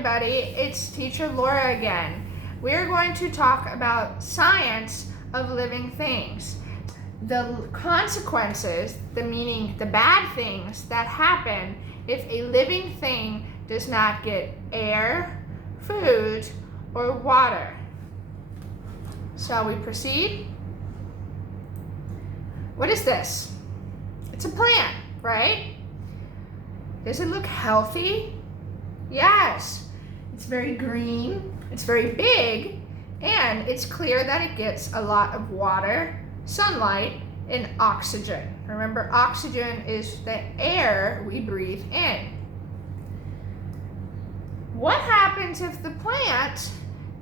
everybody, it's teacher Laura again. We're going to talk about science of living things. The consequences, meaning the bad things that happen if a living thing does not get air, food, or water. Shall we proceed? What is this? It's a plant, right? Does it look healthy? Yes. It's very green, it's very big, and it's clear that it gets a lot of water, sunlight, and oxygen. Remember, oxygen is the air we breathe in. What happens if the plant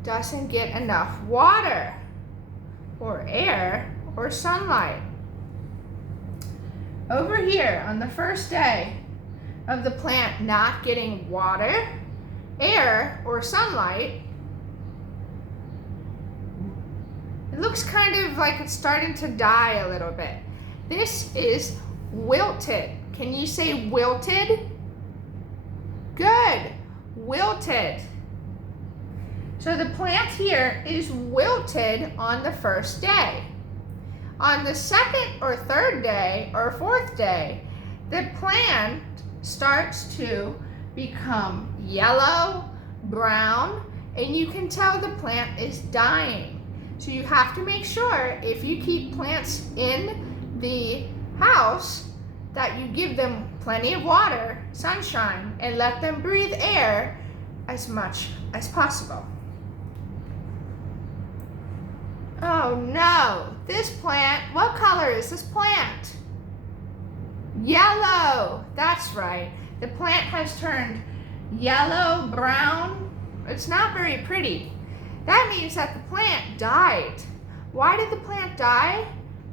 doesn't get enough water, or air, or sunlight? Over here on the first day of the plant not getting water, air, or sunlight, it looks kind of like it's starting to die a little bit. This is wilted. Can you say wilted? Good. Wilted. So the plant here is wilted on the first day. On the second or third day or fourth day, the plant starts to become yellow, brown, and you can tell the plant is dying. So you have to make sure if you keep plants in the house that you give them plenty of water, sunshine, and let them breathe air as much as possible. Oh no, this plant, what color is this plant? Yellow, that's right. The plant has turned yellow, brown. It's not very pretty. That means that the plant died. Why did the plant die?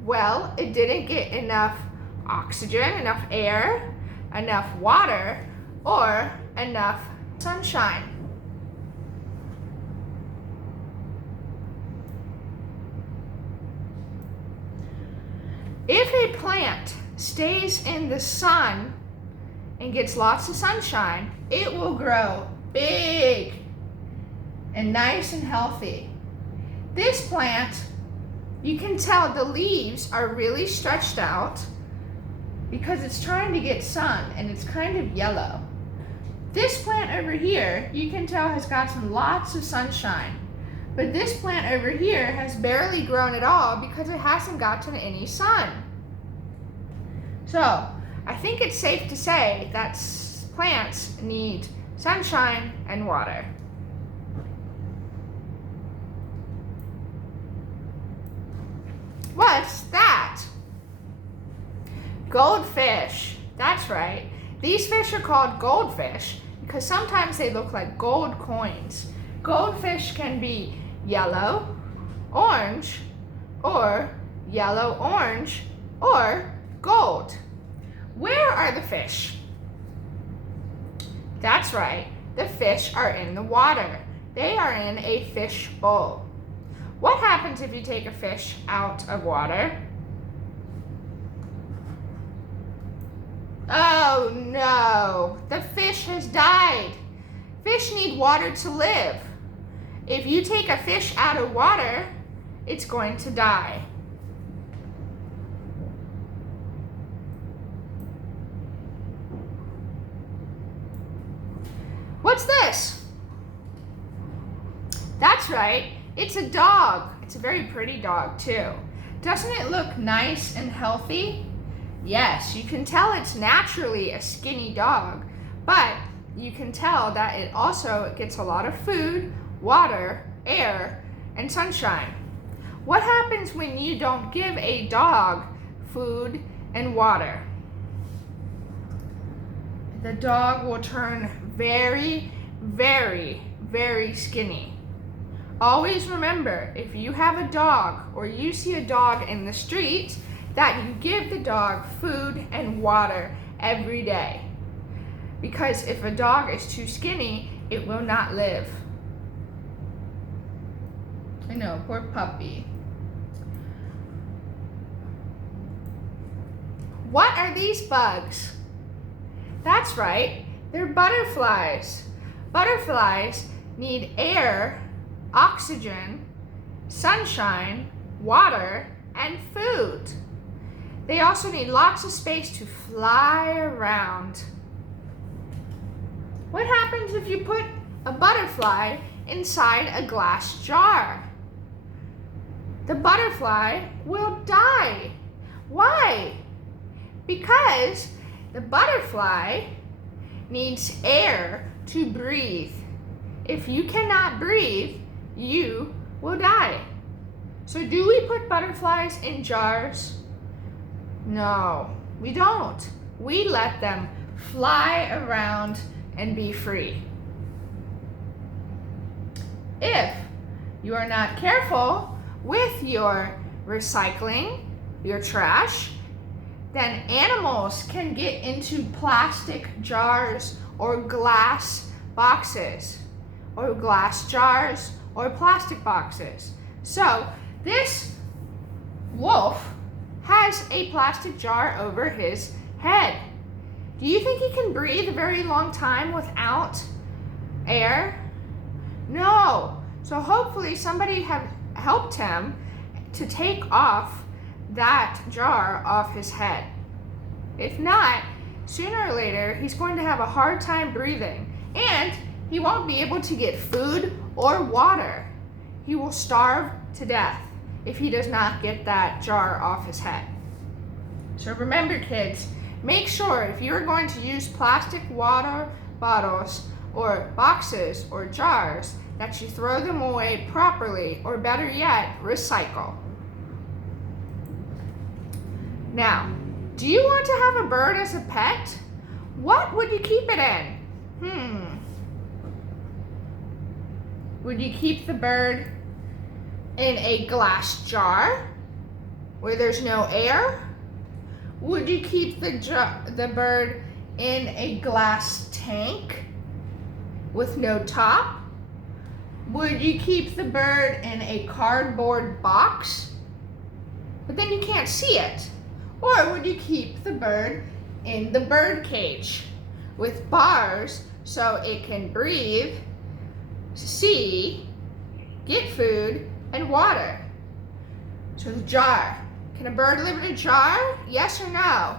Well, it didn't get enough oxygen, enough air, enough water, or enough sunshine. If a plant stays in the sun and gets lots of sunshine, it will grow big and nice and healthy. This plant, you can tell the leaves are really stretched out because it's trying to get sun and it's kind of yellow. This plant over here, you can tell has gotten lots of sunshine. But this plant over here has barely grown at all because it hasn't gotten any sun. So, I think it's safe to say that plants need sunshine and water. What's that? Goldfish. That's right. These fish are called goldfish because sometimes they look like gold coins. Goldfish can be yellow, orange, or yellow-orange, or gold. Where are the fish? That's right, the fish are in the water. They are in a fish bowl. What happens if you take a fish out of water? Oh no, the fish has died. Fish need water to live. If you take a fish out of water, it's going to die. What's this? That's right, it's a dog. It's a very pretty dog too. Doesn't it look nice and healthy? Yes, you can tell it's naturally a skinny dog, but you can tell that it also gets a lot of food, water, air, and sunshine. What happens when you don't give a dog food and water? The dog will turn very, very, very skinny. Always remember, if you have a dog or you see a dog in the street, that you give the dog food and water every day. Because if a dog is too skinny, it will not live. I know, poor puppy. What are these bugs? That's right, they're butterflies. Butterflies need air, oxygen, sunshine, water, and food. They also need lots of space to fly around. What happens if you put a butterfly inside a glass jar? The butterfly will die. Why? Because the butterfly needs air to breathe. If you cannot breathe, you will die. So do we put butterflies in jars? No, we don't. We let them fly around and be free. If you are not careful with your recycling, your trash, then animals can get into plastic jars or glass boxes, or glass jars or plastic boxes. So this wolf has a plastic jar over his head. Do you think he can breathe a very long time without air? No. So hopefully somebody have helped him to take off that jar off his head. If not, sooner or later, he's going to have a hard time breathing, and he won't be able to get food or water. He will starve to death if he does not get that jar off his head. So remember, kids, make sure if you're going to use plastic water bottles or boxes or jars that you throw them away properly, or better yet, recycle. Now, do you want to have a bird as a pet? What would you keep it in? Would you keep the bird in a glass jar where there's no air? Would you keep the bird in a glass tank with no top? Would you keep the bird in a cardboard box, but then you can't see it? Or would you keep the bird in the bird cage with bars so it can breathe, see, get food, and water? So the jar. Can a bird live in a jar? Yes or no?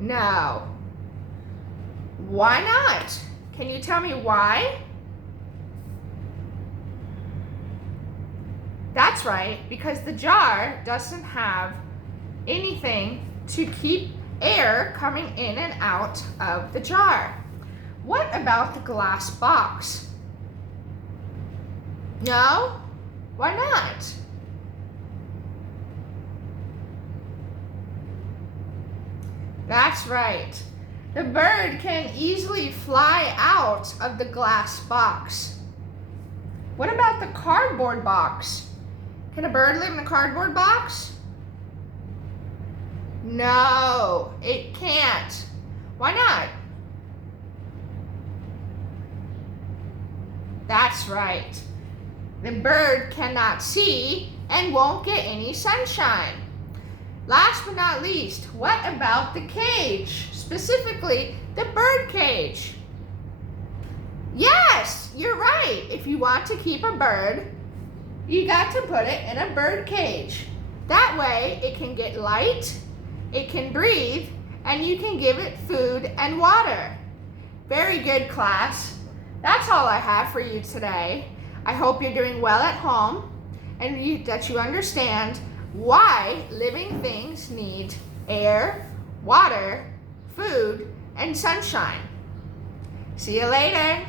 No. Why not? Can you tell me why? That's right, because the jar doesn't have anything to keep air coming in and out of the jar. What about the glass box? No? Why not? That's right. The bird can easily fly out of the glass box. What about the cardboard box? Can a bird live in a cardboard box? No, it can't. Why not? That's right. The bird cannot see and won't get any sunshine. Last but not least, what about the cage? Specifically, the bird cage. Yes, you're right. If you want to keep a bird, you got to put it in a bird cage. That way, it can get light, it can breathe, and you can give it food and water. Very good, class. That's all I have for you today. I hope you're doing well at home and that you understand why living things need air, water, food, and sunshine. See you later.